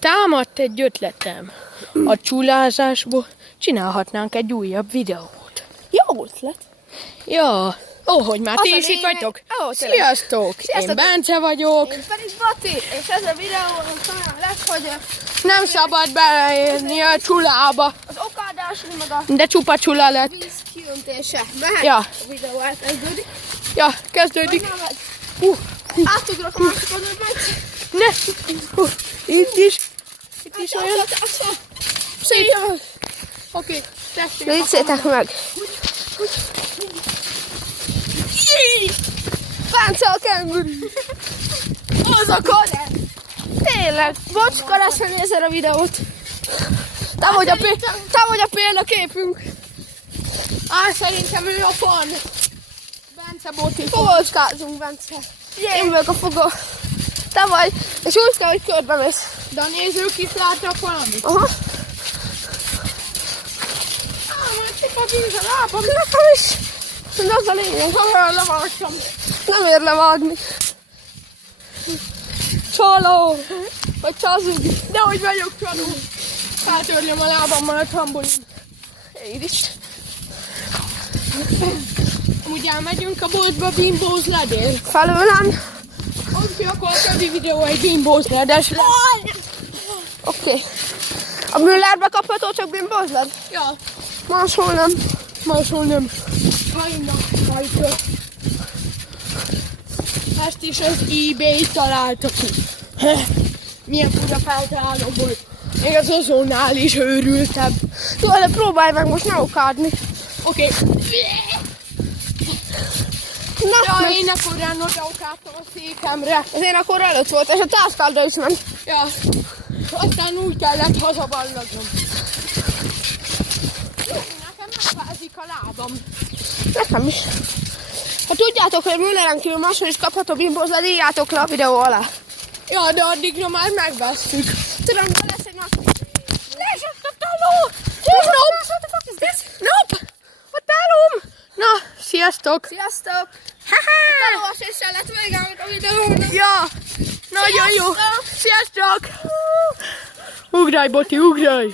Támadt egy ötletem. A csulázásból csinálhatnánk egy újabb videót. Jó ötlet. Ja, hogy már ti is itt vagytok. Sziasztok! Én Bence vagyok. Én pedig Bati, és ez a videó olyan lesz, hogy Nem szabad beleérni a csulába, az okádás, meg a de csupa csula lett. víz kiöntése. Mehet Ja. a videó elkezdődik. Ja, kezdődik. Vagy nem megy. Átugrok a másik oldalra, Bence. Ne! Itt is. Itt is olyan. Szépen. Oké, tessék. Nézzétek meg. Bence a kenguru. Az a kare. Tényleg. Bocska lesz, ha nézel a videót. Te vagy a példaképünk. Szerintem ő a fan. Bence Boti. Fogolckázunk, Bence. Én vagyok a fogó. Te vagy. És úgy kell, hogy körbe mész. De a nézők is látnak valamit. Aha. Majd csipa víz a lábam. Nekem is. De az a lényeg. Olyan levartam. Nem ér levágni. Csaló. Vagy csazug. De hogy vagyok csaló. Feltörlöm a lábammal a trambolin. Én is. Amúgy elmegyünk a boltba bimbózledél. Felőlem. Úgyhogy akkor a többi videó egy bimbózledes lesz. Oké. A Müllerbe kapható csak bimbózled? Ja, Máshol nem. máshol nem. Hajna. Ezt is az eBay találta ki. Milyen fura feltaláló volt. Még az ozonnál is őrültebb. Jó, de próbálj meg most ne okádni. Oké. Na, Ja, én akkor rán odaokádtam a székemre. az én akkor előtt volt, és a táskádra is ment. Ja. Aztán úgy kellett hazaballagnom. Nekem megfázik a lábam. Nekem is. Ha tudjátok, hogy Mülleren kívül máshol is kapható bimbózled, írjátok le a videó alá. Ja, de addigra már megvesztük. Tudom, hogy lesz egy másik. Lesett a taló! Nope! A talóm! Na, sziasztok! Sziasztok! A talóaséssel lett vége a videónak. Ja! Nagyon jó! Sziasztok! Sziasztok! Ugrálj, Boti, ugrálj!